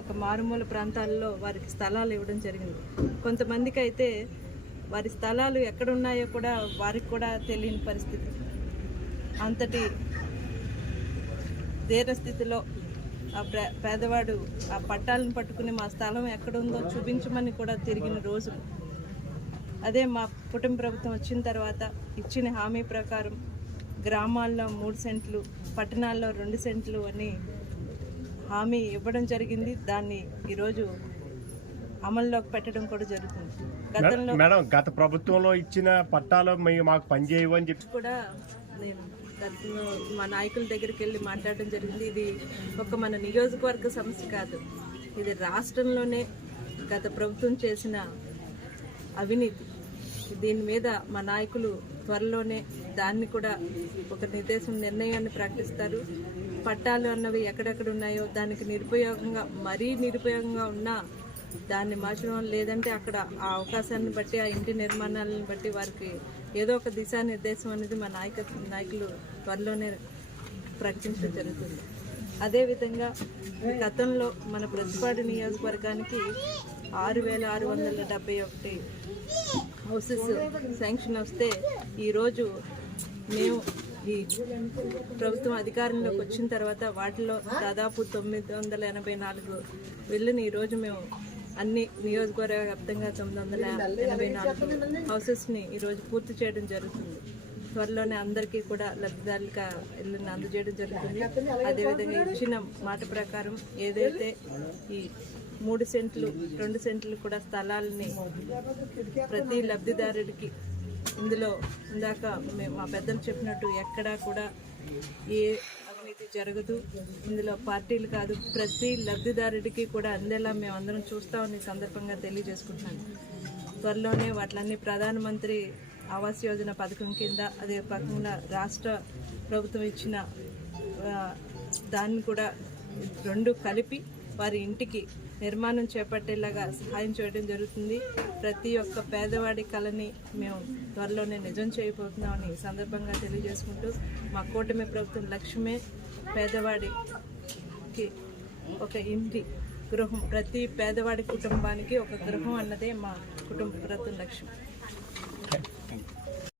ఒక మారుమూల ప్రాంతాల్లో వారికి స్థలాలు ఇవ్వడం జరిగింది. కొంతమందికి అయితే వారి స్థలాలు ఎక్కడున్నాయో కూడా వారికి కూడా తెలియని పరిస్థితి. అంతటి దీనస్థితిలో ఆ పేదవాడు ఆ పట్టాలను పట్టుకుని మా స్థలం ఎక్కడుందో చూపించమని కూడా తిరిగిన రోజు. అదే మా కుటుంబ ప్రభుత్వం వచ్చిన తర్వాత ఇచ్చిన హామీ ప్రకారం గ్రామాల్లో 3 సెంట్లు, పట్టణాల్లో 2 సెంట్లు అని హామీ ఇవ్వడం జరిగింది. దాన్ని ఈరోజు అమల్లోకి పెట్టడం కూడా జరుగుతుంది. గత ప్రభుత్వంలో ఇచ్చిన పట్టాలు మాకు పనిచేయవని చెప్పి కూడా నేను గతంలో మా నాయకుల దగ్గరికి వెళ్ళి మాట్లాడడం జరిగింది. ఇది ఒక మన నియోజకవర్గ సమస్య కాదు, ఇది రాష్ట్రంలోనే గత ప్రభుత్వం చేసిన అవినీతి. దీని మీద మా నాయకులు త్వరలోనే దాన్ని కూడా ఒక నిర్ణయాన్ని ప్రకటిస్తారు. పట్టాలు అన్నవి ఎక్కడెక్కడ ఉన్నాయో దానికి మరీ నిరుపయోగంగా ఉన్నా దాన్ని మార్చడం, లేదంటే అక్కడ ఆ అవకాశాన్ని బట్టి ఆ ఇంటి నిర్మాణాలను బట్టి వారికి ఏదో ఒక దిశానిర్దేశం అనేది మా నాయకులు త్వరలోనే ప్రకటించడం జరుగుతుంది. అదేవిధంగా గతంలో మన ప్రతిపాడు నియోజకవర్గానికి 6,671 హౌసెస్ శాంక్షన్ వస్తే ఈరోజు మేము ఈ ప్రభుత్వం అధికారంలోకి వచ్చిన తర్వాత వాటిలో దాదాపు 984 బిల్లుని ఈరోజు మేము అన్ని నియోజకవర్గ వ్యాప్తంగా 984 హౌసెస్ని ఈరోజు పూర్తి చేయడం జరుగుతుంది. త్వరలోనే అందరికీ కూడా లబ్ధిదారులకు ఇళ్ళని అందజేయడం జరుగుతుంది. అదేవిధంగా ఇచ్చిన మాట ప్రకారం ఏదైతే ఈ 3 సెంట్లు 2 సెంట్లు కూడా స్థలాలని ప్రతి లబ్ధిదారుడికి, ఇందులో ఇందాక మా పెద్దలు చెప్పినట్టు ఎక్కడా కూడా ఏ అవినీతి జరగదు, ఇందులో పార్టీలు కాదు, ప్రతి లబ్ధిదారుడికి కూడా అందేలా మేము అందరం చూస్తామని సందర్భంగా తెలియజేసుకుంటున్నాను. త్వరలోనే వాటిలన్నీ ప్రధానమంత్రి ఆవాస్ యోజన పథకం కింద, అదే పథకంగా రాష్ట్ర ప్రభుత్వం ఇచ్చిన దాన్ని కూడా 2 కలిపి వారి ఇంటికి నిర్మాణం చేపట్టేలాగా సహాయం చేయడం జరుగుతుంది. ప్రతి ఒక్క పేదవాడి కళని మేము త్వరలోనే నిజం చేయబోతున్నామని సందర్భంగా తెలియజేసుకుంటూ, మా కూటమి ప్రభుత్వం లక్ష్యమే పేదవాడికి ఒక ఇంటి గృహం, ప్రతి పేదవాడి కుటుంబానికి ఒక గృహం అన్నదే మా కుటుంబ ప్రభుత్వం లక్ష్యం.